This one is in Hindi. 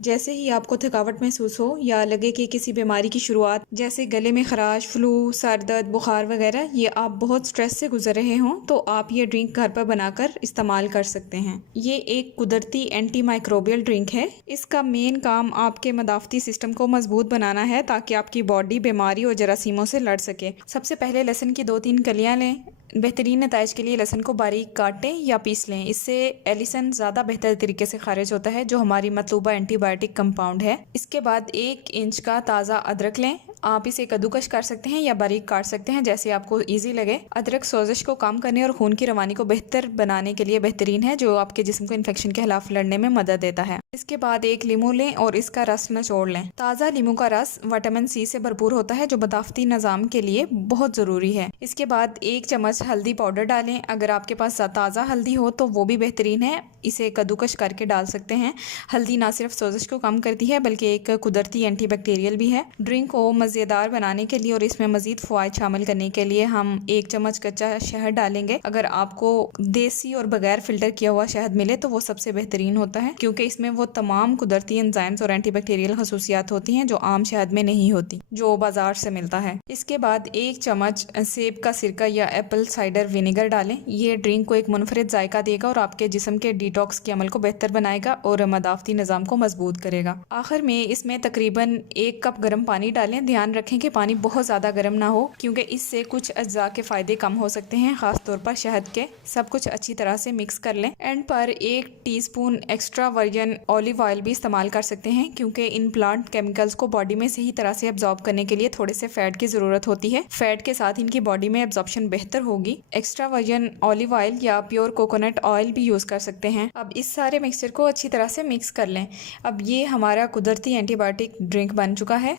जैसे ही आपको थकावट महसूस हो या लगे कि किसी बीमारी की शुरुआत जैसे गले में खराश, फ्लू, सर दर्द, बुखार वगैरह, ये आप बहुत स्ट्रेस से गुजर रहे हों, तो आप ये ड्रिंक घर पर बनाकर इस्तेमाल कर सकते हैं। ये एक कुदरती एंटी माइक्रोबियल ड्रिंक है। इसका मेन काम आपके मदाफ़ती सिस्टम को मजबूत बनाना है ताकि आपकी बॉडी बीमारी और जरासीमों से लड़ सके। सबसे पहले लहसुन की 2-3 कलियाँ लें। बेहतरीन नताइज के लिए लहसुन को बारीक काटें या पीस लें। इससे एलिसन ज़्यादा बेहतर तरीके से खारिज होता है, जो हमारी मतलूबा एंटीबायोटिक कंपाउंड है। इसके बाद 1 इंच का ताज़ा अदरक लें। आप इसे कद्दूकश कर सकते हैं या बारीक काट सकते हैं, जैसे आपको इजी लगे। अदरक सोजिश को कम करने और खून की रवानी को बेहतर बनाने के लिए बेहतरीन है, जो आपके जिस्म को इन्फेक्शन के खिलाफ लड़ने में मदद देता है। इसके बाद 1 लीमू लें और इसका रस निचोड़ लें। ताज़ा लीमू का रस विटामिन सी से भरपूर होता है, जो मदाफ़ती निज़ाम के लिए बहुत ज़रूरी है। इसके बाद 1 चम्मच हल्दी पाउडर डालें। अगर आपके पास ताज़ा हल्दी हो तो वो भी बेहतरीन है, इसे कद्दूकश करके डाल सकते हैं। हल्दी ना सिर्फ सोजिश को कम करती है बल्कि एक कुदरती एंटीबैक्टीरियल भी है। ड्रिंक को मज़ेदार बनाने के लिए और इसमें मज़ीद फ़वाइद शामिल करने के लिए हम 1 चम्मच कच्चा शहद डालेंगे। अगर आपको देसी और बगैर फ़िल्टर किया हुआ शहद मिले तो वो सबसे बेहतरीन होता है, क्योंकि इसमें वो तमाम कुदरती एंजाइम्स और एंटीबैक्टीरियल खसूसियात होती हैं जो आम शहद में नहीं होती, जो बाजार से मिलता है। इसके बाद 1 चम्मच सेब का सिरका या एप्पल साइडर विनेगर डालें। ये ड्रिंक को एक मुनफरिद जायका देगा और आपके जिस्म के डिटॉक्स के अमल को बेहतर बनाएगा और मदाफ़ती निज़ाम को मजबूत करेगा। आखिर में इसमें तकरीबन 1 कप गर्म पानी डालें। ध्यान रखें कि पानी बहुत ज़्यादा गर्म ना हो, क्योंकि इससे कुछ अज्जा के फ़ायदे कम हो सकते हैं, ख़ास तौर पर शहद के। सब कुछ अच्छी तरह से मिक्स कर लें। एंड पर 1 teaspoon extra virgin olive oil भी इस्तेमाल कर सकते हैं, क्योंकि इन प्लांट केमिकल्स को बॉडी में सही तरह से एब्जॉर्ब करने के लिए थोड़े से फ़ैट की ज़रूरत होती है। फ़ैट के साथ इनकी बॉडी में एब्जॉर्प्शन बेहतर होगी। एक्स्ट्रा वर्जिन ऑलिव ऑयल या प्योर कोकोनट ऑयल भी यूज़ कर सकते हैं। अब इस सारे मिक्सचर को अच्छी तरह से मिक्स कर लें। अब ये हमारा कुदरती एंटीबायोटिक ड्रिंक बन चुका है।